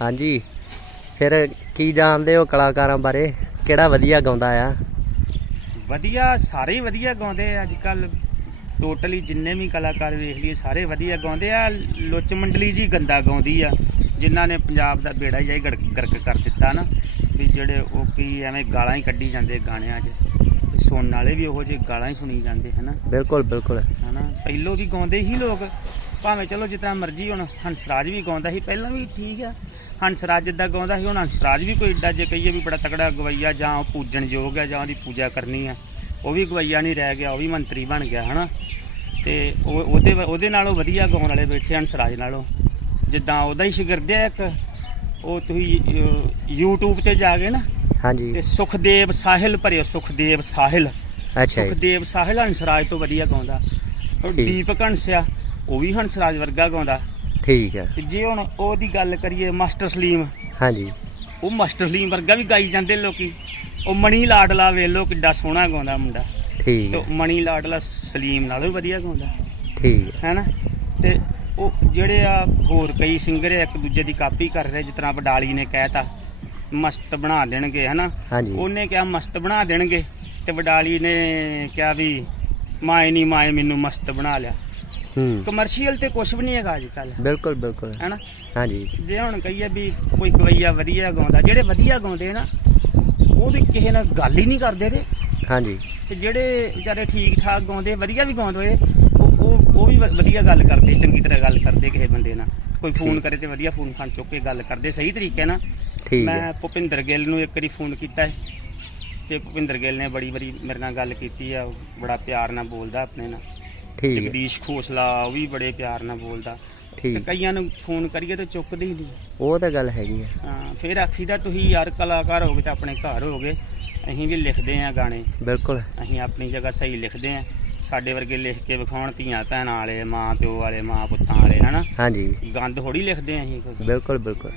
ਹਾਂਜੀ। ਫਿਰ ਕੀ ਜਾਣਦੇ ਹੋ ਕਲਾਕਾਰਾਂ ਬਾਰੇ? ਕਿਹੜਾ ਵਧੀਆ ਗਾਉਂਦਾ ਆ? ਵਧੀਆ ਸਾਰੇ ਹੀ ਵਧੀਆ ਗਾਉਂਦੇ ਆ। ਅੱਜ ਕੱਲ ਟੋਟਲੀ ਜਿੰਨੇ ਵੀ ਕਲਾਕਾਰ ਵੇਖ ਲਈਏ ਸਾਰੇ ਵਧੀਆ ਗਾਉਂਦੇ ਆ। ਲੁੱਚ ਮੰਡਲੀ ਜੀ ਗੰਦਾ ਗਾਉਂਦੀ ਆ ਜਿਨ੍ਹਾਂ ਨੇ ਪੰਜਾਬ ਦਾ ਬੇੜਾ ਜਾਈ ਗਰਕ ਕਰ ਦਿੱਤਾ ਨਾ ਵੀ ਜਿਹੜੇ ਉਹ ਕੀ ਐਵੇਂ ਗਾਲਾਂ ਹੀ ਕੱਢੀ ਜਾਂਦੇ ਗਾਣਿਆਂ 'ਚ। ਤੇ ਸੁਣਨ ਵਾਲੇ ਵੀ ਉਹੋ ਜਿਹੇ ਗਾਲਾਂ ਹੀ ਸੁਣੀ ਜਾਂਦੇ ਹਨਾ? ਬਿਲਕੁਲ ਬਿਲਕੁਲ। ਹਨਾ? ਪਹਿਲੋਂ ਵੀ ਗਾਉਂਦੇ ਹੀ ਲੋਕ। ਭਾਵੇਂ ਚਲੋ ਤਰ੍ਹਾਂ ਮਰਜ਼ੀ ਹੁਣ ਹੰਸਰਾਜ ਵੀ ਗਾਉਂਦਾ ਸੀ ਪਹਿਲਾਂ ਵੀ ਠੀਕ ਆ। ਹੰਸਰਾਜ ਜਿੱਦਾਂ ਗਾਉਂਦਾ ਸੀ ਹੁਣ ਹੰਸਰਾਜ ਵੀ ਕੋਈ ਏਡਾ ਜੇ ਕਹੀਏ ਵੀ ਬੜਾ ਤਕੜਾ ਗਵਈਆ ਜਾਂ ਉਹ ਪੂਜਣ ਯੋਗ ਆ ਜਾਂ ਉਹਦੀ ਪੂਜਾ ਕਰਨੀ ਆ ਉਹ ਵੀ ਗਵਈਆ ਨਹੀਂ ਰਹਿ ਗਿਆ ਉਹ ਵੀ ਮੰਤਰੀ ਬਣ ਗਿਆ ਹਨਾ। ਤੇ ਉਹ ਉਹਦੇ ਉਹਦੇ ਨਾਲੋਂ ਵਧੀਆ ਗਾਉਣ ਵਾਲੇ ਬੈਠੇ ਹੰਸਰਾਜ ਨਾਲੋਂ। ਜਿੱਦਾਂ ਉਹਦਾ ਹੀ ਸ਼ਾਗਿਰਦ ਇੱਕ ਉਹ ਤੁਸੀਂ YouTube ਤੇ ਜਾ ਕੇ ਨਾ ਹਾਂਜੀ। ਤੇ ਸੁਖਦੇਵ ਸਾਹਿਲ ਭਰਿਓ ਸੁਖਦੇਵ ਸਾਹਿਲ। ਅੱਛਾ ਸੁਖਦੇਵ ਸਾਹਿਲ ਹੰਸਰਾਜ ਤੋਂ ਵਧੀਆ ਗਾਉਂਦਾ। ਦੀਪਕ ਹੰਸਿਆ ਉਹ ਵੀ ਹੰਸਰਾਜ ਵਰਗਾ ਗਾਉਂਦਾ। ਠੀਕ ਹੈ। ਤੇ ਜੇ ਹੁਣ ਉਹਦੀ ਗੱਲ ਕਰੀਏ ਮਾਸਟਰ ਸਲੀਮ ਹਾਂਜੀ। ਉਹ ਮਾਸਟਰ ਸਲੀਮ ਵਰਗਾ ਵੀ ਗਾਈ ਜਾਂਦੇ ਲੋਕੀ। ਉਹ ਮਣੀ ਲਾਡਲਾ ਵੇਖ ਲੋ ਕਿੱਡਾ ਸੋਹਣਾ ਗਾਉਂਦਾ ਮੁੰਡਾ। ਠੀਕ ਤੇ ਮਣੀ ਲਾਡਲਾ ਸਲੀਮ ਨਾਲੋਂ ਵੀ ਵਧੀਆ ਗਾਉਂਦਾ। ਠੀਕ ਹੈ। ਹੈਨਾ? ਤੇ ਉਹ ਜਿਹੜੇ ਆ ਹੋਰ ਕਈ ਸਿੰਗਰ ਇੱਕ ਦੂਜੇ ਦੀ ਕਾਪੀ ਕਰ ਰਹੇ ਜਿਸ ਤਰ੍ਹਾਂ ਵਡਾਲੀ ਨੇ ਕਹਿਤਾ ਮਸਤ ਬਣਾ ਦੇਣਗੇ ਹਨਾ? ਉਹਨੇ ਕਿਹਾ ਮਸਤ ਬਣਾ ਦੇਣਗੇ ਤੇ ਵਡਾਲੀ ਨੇ ਕਿਹਾ ਵੀ ਮਾਏ ਨਹੀਂ ਮਾਏ ਮੈਨੂੰ ਮਸਤ ਬਣਾ ਲਿਆ। ਹੂੰ। ਕਮਰਸ਼ੀਅਲ ਤੇ ਕੁਝ ਵੀ ਨਹੀਂ ਹੈਗਾ ਅੱਜ ਕੱਲ ਬਿਲਕੁਲ ਬਿਲਕੁਲ। ਹੈਨਾ? ਹਾਂਜੀ। ਜੇ ਹੁਣ ਕਹੀਏ ਵੀ ਕੋਈ ਗਵਈਆ ਵਧੀਆ ਗਾਉਂਦਾ ਜਿਹੜੇ ਵਧੀਆ ਗਾਉਂਦੇ ਨਾ ਉਹਦੀ ਕਿਸੇ ਨਾਲ ਗੱਲ ਹੀ ਨਹੀਂ ਕਰਦੇ ਤੇ। ਹਾਂਜੀ। ਤੇ ਜਿਹੜੇ ਵਿਚਾਰੇ ਠੀਕ ਠਾਕ ਗਾਉਂਦੇ ਵਧੀਆ ਵੀ ਗਾਉਂਦੇ ਹੋਏ ਉਹ ਉਹ ਉਹ ਵੀ ਵ- ਵਧੀਆ ਗੱਲ ਕਰਦੇ ਚੰਗੀ ਤਰ੍ਹਾਂ ਗੱਲ ਕਰਦੇ ਕਿਸੇ ਬੰਦੇ ਨਾਲ। ਕੋਈ ਫੋਨ। ਕਰੇ ਤੇ ਵਧੀਆ ਫੋਨ ਫਾਨ ਚੁੱਕ ਕੇ ਗੱਲ ਕਰਦੇ ਸਹੀ ਤਰੀਕੇ ਨਾਲ। ਠੀਕ ਮੈਂ ਭੁਪਿੰਦਰ ਗਿੱਲ ਨੂੰ ਇੱਕ ਵਾਰੀ ਫੋਨ ਕੀਤਾ ਹੈ ਤੇ ਭੁਪਿੰਦਰ ਗਿੱਲ ਨੇ ਬੜੀ ਬੜੀ ਮੇਰੇ ਨਾਲ ਗੱਲ ਕੀਤੀ ਆ ਉਹ ਬੜਾ ਪਿਆਰ ਨਾਲ ਬੋਲਦਾ ਆਪਣੇ ਨਾਲ। ਠੀਕ ਹੈ। ਜਗਦੀਸ਼ ਖੋਸਲਾ ਉਹ ਵੀ ਬੜੇ ਪਿਆਰ ਨਾਲ ਬੋਲਦਾ। ਤੇ ਠੀਕ ਕਈਆਂ ਨੂੰ ਫੋਨ ਕਰੀਏ ਤੇ ਚੁੱਕਦੇ ਹੀ ਨਹੀਂ ਉਹ ਤਾਂ ਗੱਲ ਹੈਗੀ ਹੈ ਹਾਂ ਫਿਰ ਆਖੀਦਾ ਤੁਸੀਂ ਯਾਰ ਕਲਾਕਾਰ ਹੋਗੇ ਤਾਂ ਆਪਣੇ ਘਰ ਹੋਗੇ ਅਸੀਂ ਵੀ ਲਿਖਦੇ ਆ ਗਾਣੇ। ਬਿਲਕੁਲ। ਅਸੀਂ ਆਪਣੀ ਜਗ੍ਹਾ ਸਹੀ ਲਿਖਦੇ ਆ। ਸਾਡੇ ਵਰਗੇ ਲਿਖ ਕੇ ਵਿਖਾਉਣ ਧੀਆਂ ਭੈਣਾਂ ਵਾਲੇ ਮਾਂ ਪਿਓ ਵਾਲੇ ਮਾਂ ਪੁੱਤਾਂ ਵਾਲੇ ਹਨਾ? ਹਾਂਜੀ। ਗੰਦ ਥੋੜੀ ਲਿਖਦੇ ਆ ਅਸੀਂ ਕੋਈ। ਬਿਲਕੁਲ ਬਿਲਕੁਲ।